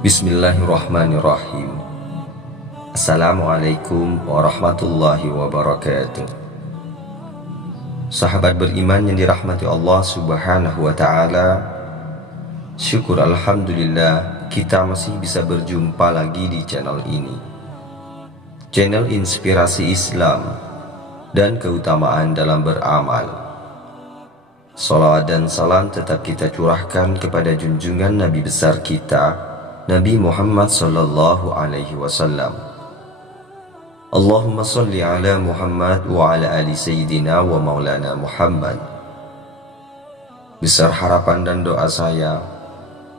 Bismillahirrahmanirrahim. Assalamualaikum warahmatullahi wabarakatuh. Sahabat beriman yang dirahmati Allah subhanahu wa ta'ala, syukur alhamdulillah kita masih bisa berjumpa lagi di channel ini, channel inspirasi Islam dan keutamaan dalam beramal. Salawat dan salam tetap kita curahkan kepada junjungan Nabi besar kita, Nabi Muhammad sallallahu alaihi wasallam. Allahumma salli ala Muhammad wa ala ali sayyidina wa maulana Muhammad. Besar harapan dan doa saya,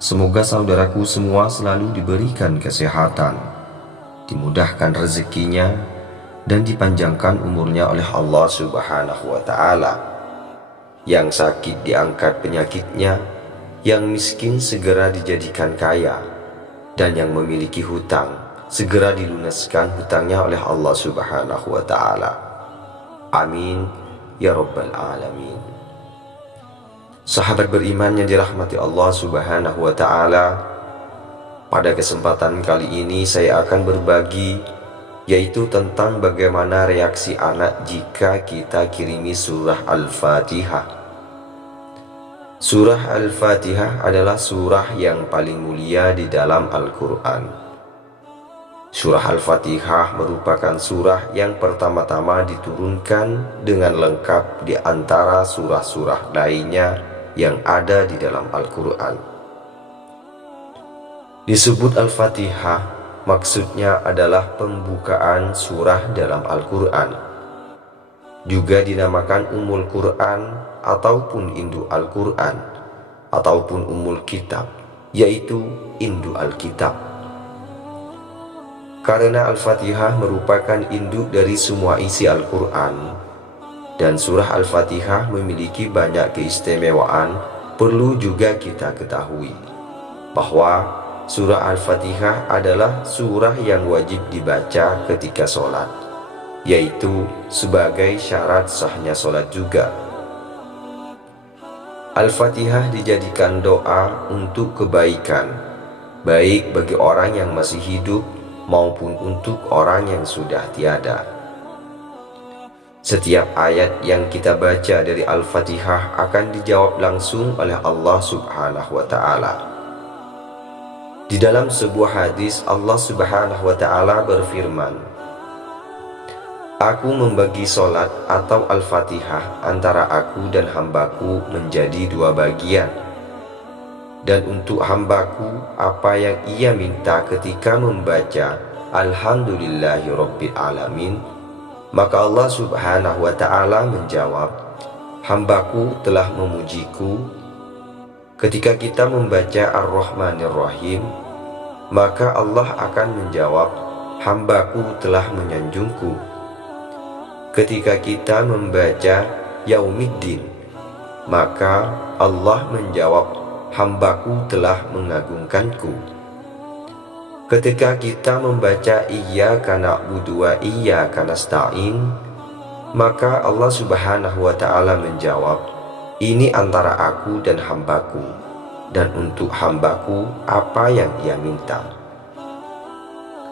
semoga saudaraku semua selalu diberikan kesehatan, dimudahkan rezekinya, dan dipanjangkan umurnya oleh Allah subhanahu wa ta'ala. Yang sakit diangkat penyakitnya, yang miskin segera dijadikan kaya, dan yang memiliki hutang segera dilunaskan hutangnya oleh Allah subhanahu wa ta'ala. Amin ya rabbal alamin. Sahabat beriman yang dirahmati Allah subhanahu wa ta'ala, pada kesempatan kali ini saya akan berbagi, yaitu tentang bagaimana reaksi anak jika kita kirimi surah Al-Fatihah. Surah Al-Fatihah adalah surah yang paling mulia di dalam Al-Quran. Surah Al-Fatihah merupakan surah yang pertama-tama diturunkan dengan lengkap di antara surah-surah lainnya yang ada di dalam Al-Quran. Disebut Al-Fatihah, maksudnya adalah pembukaan surah dalam Al-Quran. Juga dinamakan Ummul Quran ataupun Induk Al-Quran ataupun Ummul Kitab, yaitu Induk Alkitab. Karena Al-Fatihah merupakan induk dari semua isi Al-Quran, dan surah Al-Fatihah memiliki banyak keistimewaan, perlu juga kita ketahui bahwa surah Al-Fatihah adalah surah yang wajib dibaca ketika sholat, yaitu sebagai syarat sahnya sholat juga. Al-Fatihah dijadikan doa untuk kebaikan, baik bagi orang yang masih hidup maupun untuk orang yang sudah tiada. Setiap ayat yang kita baca dari Al-Fatihah akan dijawab langsung oleh Allah subhanahu wa ta'ala. Di dalam sebuah hadis, Allah subhanahu wa ta'ala berfirman, "Aku membagi solat atau Al-Fatihah antara aku dan hambaku menjadi dua bagian. Dan untuk hambaku, apa yang ia minta ketika membaca Alhamdulillahirabbil alamin, maka Allah subhanahu wa ta'ala menjawab, hambaku telah memujiku. Ketika kita membaca Ar-Rahmanir-Rahim, maka Allah akan menjawab, hambaku telah menyanjungku. Ketika kita membaca Yaumiddin, maka Allah menjawab, hambaku telah mengagungkanku. Ketika kita membaca Iyyaka na'budu wa iyyaka nasta'in, maka Allah subhanahu wa ta'ala menjawab, ini antara aku dan hambaku, dan untuk hambaku apa yang ia minta.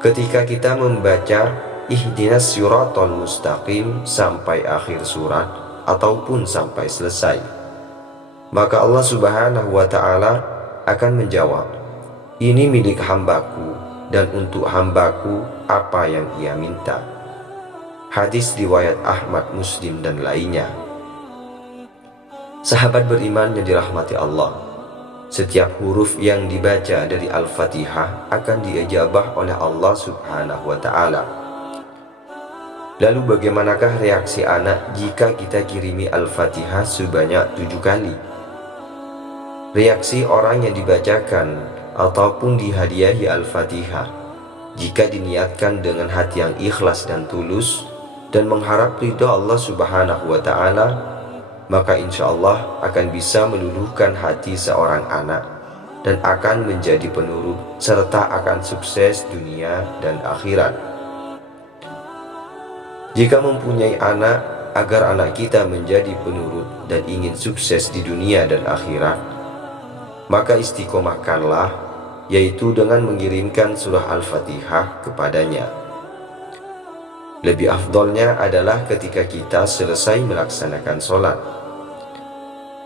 Ketika kita membaca Ihdinas siratal mustaqim sampai akhir surat ataupun sampai selesai, maka Allah subhanahu wa ta'ala akan menjawab, ini milik hambaku, dan untuk hambaku apa yang ia minta. Hadis riwayat Ahmad, Muslim, dan lainnya. Sahabat beriman yang dirahmati Allah, setiap huruf yang dibaca dari Al-Fatihah akan diijabah oleh Allah subhanahu wa ta'ala. Lalu bagaimanakah reaksi anak jika kita kirimi Al-Fatihah sebanyak 7 kali? Reaksi orang yang dibacakan ataupun dihadiahi Al-Fatihah, jika diniatkan dengan hati yang ikhlas dan tulus dan mengharap ridha Allah subhanahu wa ta'ala, maka insya Allah akan bisa meluluhkan hati seorang anak dan akan menjadi penurut serta akan sukses dunia dan akhirat. Jika mempunyai anak, agar anak kita menjadi penurut dan ingin sukses di dunia dan akhirat, maka istiqomahkanlah yaitu dengan mengirimkan surah Al-Fatihah kepadanya. Lebih afdolnya adalah ketika kita selesai melaksanakan sholat.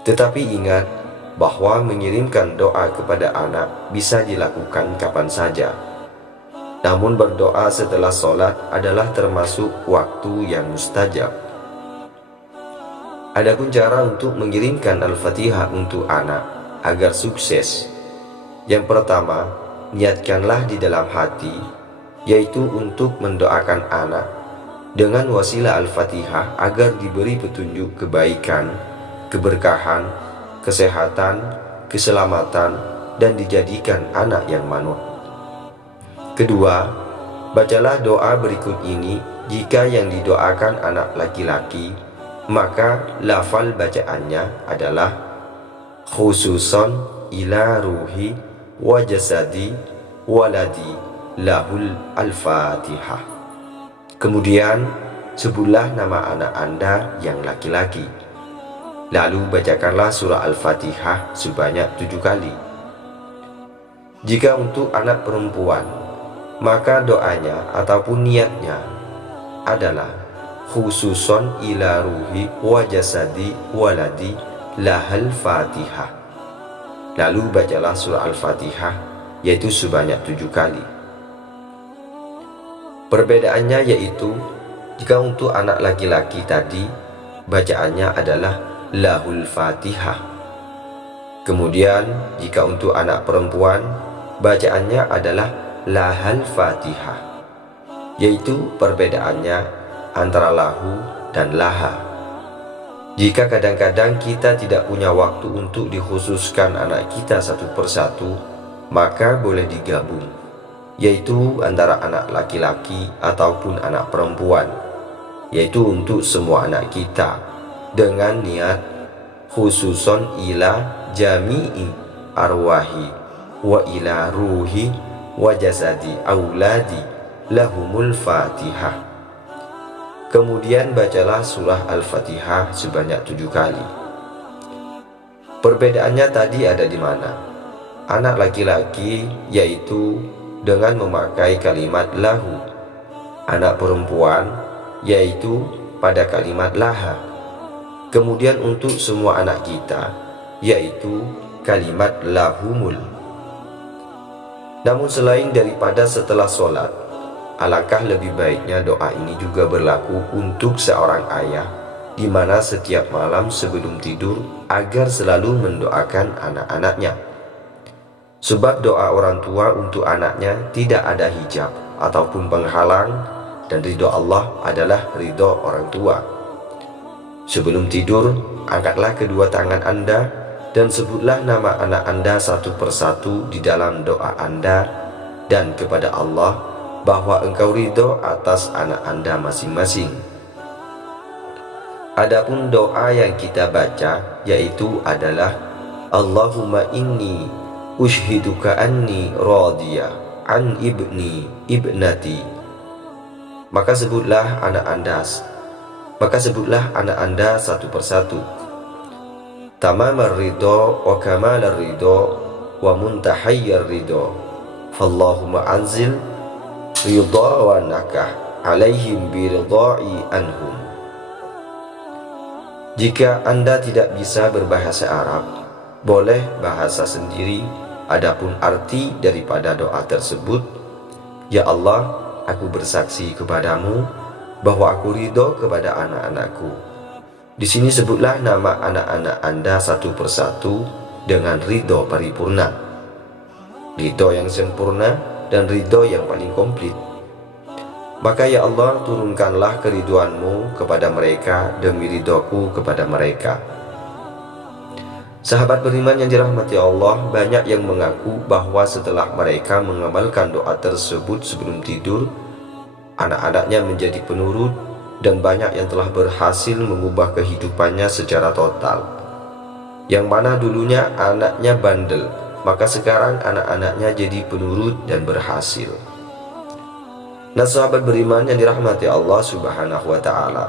Tetapi ingat bahwa mengirimkan doa kepada anak bisa dilakukan kapan saja. Namun berdoa setelah sholat adalah termasuk waktu yang mustajab. Adapun cara untuk mengirimkan Al-Fatihah untuk anak agar sukses. Yang pertama, niatkanlah di dalam hati, yaitu untuk mendoakan anak dengan wasilah Al-Fatihah agar diberi petunjuk kebaikan, keberkahan, kesehatan, keselamatan, dan dijadikan anak yang manut. Kedua, bacalah doa berikut ini. Jika yang didoakan anak laki-laki, maka lafal bacaannya adalah khususon ila ruhi wa jasadi waladi lahul al-fatihah. Kemudian sebutlah nama anak Anda yang laki-laki. Lalu bacakanlah surah Al-Fatihah sebanyak 7 kali. Jika untuk anak perempuan, maka doanya ataupun niatnya adalah khususon ila ruhi wa jasadi waladi lahal fatihah. Lalu bacalah surah Al-Fatihah yaitu sebanyak 7 kali. Perbedaannya yaitu jika untuk anak laki-laki tadi bacaannya adalah lahul fatihah. Kemudian jika untuk anak perempuan bacaannya adalah lahal fatihah, yaitu perbedaannya antara lahu dan laha. Jika kadang-kadang kita tidak punya waktu untuk dikhususkan anak kita satu persatu, maka boleh digabung, yaitu antara anak laki-laki ataupun anak perempuan, yaitu untuk semua anak kita dengan niat khususon ila jami'i arwahi wa ila ruhi wa jasadi auladi lahumul fatihah. Kemudian bacalah surah Al-Fatihah sebanyak 7 kali. Perbedaannya tadi ada di mana? Anak laki-laki yaitu dengan memakai kalimat lahu, anak perempuan yaitu pada kalimat laha. Kemudian untuk semua anak kita yaitu kalimat lahumul. Namun selain daripada setelah sholat, alangkah lebih baiknya doa ini juga berlaku untuk seorang ayah, di mana setiap malam sebelum tidur agar selalu mendoakan anak-anaknya. Sebab doa orang tua untuk anaknya tidak ada hijab ataupun penghalang, dan ridho Allah adalah ridho orang tua. Sebelum tidur, angkatlah kedua tangan Anda dan sebutlah nama anak Anda satu persatu di dalam doa Anda dan kepada Allah bahwa engkau ridho atas anak Anda masing-masing. Adapun doa yang kita baca yaitu adalah Allahumma inni ushhiduka anni radiyah an ibni ibnati. Maka sebutlah anak Anda satu persatu. Tamamar ridho wa kamalar ridho wa muntahayyar ridho. Fallahumma anzil ridha wa nakah alaihim biridha'i anhum. Jika Anda tidak bisa berbahasa Arab, boleh bahasa sendiri. Adapun arti daripada doa tersebut, ya Allah, aku bersaksi kepadamu bahwa aku ridho kepada anak-anakku. Di sini sebutlah nama anak-anak Anda satu persatu dengan ridho paripurna, ridho yang sempurna dan ridho yang paling komplit. Maka ya Allah, turunkanlah keriduanmu kepada mereka demi ridhoku kepada mereka. Sahabat beriman yang dirahmati Allah, banyak yang mengaku bahwa setelah mereka mengamalkan doa tersebut sebelum tidur, anak-anaknya menjadi penurut, dan banyak yang telah berhasil mengubah kehidupannya secara total. Yang mana dulunya anaknya bandel, maka sekarang anak-anaknya jadi penurut dan berhasil. Nah sahabat beriman yang dirahmati Allah subhanahu wa ta'ala,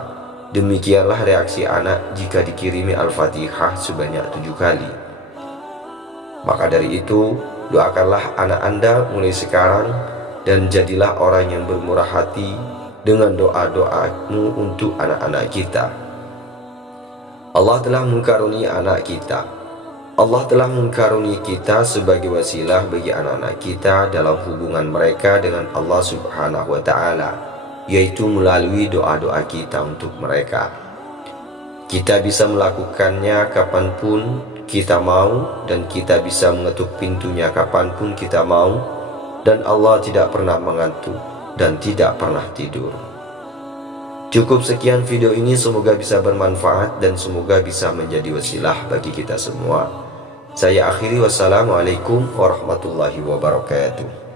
demikianlah reaksi anak jika dikirimi Al-Fatihah sebanyak 7 kali. Maka dari itu, doakanlah anak Anda mulai sekarang, dan jadilah orang yang bermurah hati dengan doa-doamu untuk anak-anak kita. Allah telah mengkaruniai anak kita. Allah telah mengkaruniai kita sebagai wasilah bagi anak-anak kita dalam hubungan mereka dengan Allah Subhanahu wa Ta'ala, yaitu melalui doa-doa kita untuk mereka. Kita bisa melakukannya kapanpun kita mau, dan kita bisa mengetuk pintunya kapanpun kita mau, dan Allah tidak pernah mengantuk dan tidak pernah tidur. Cukup sekian video ini, semoga bisa bermanfaat dan semoga bisa menjadi wasilah bagi kita semua. Saya akhiri, wassalamualaikum warahmatullahi wabarakatuh.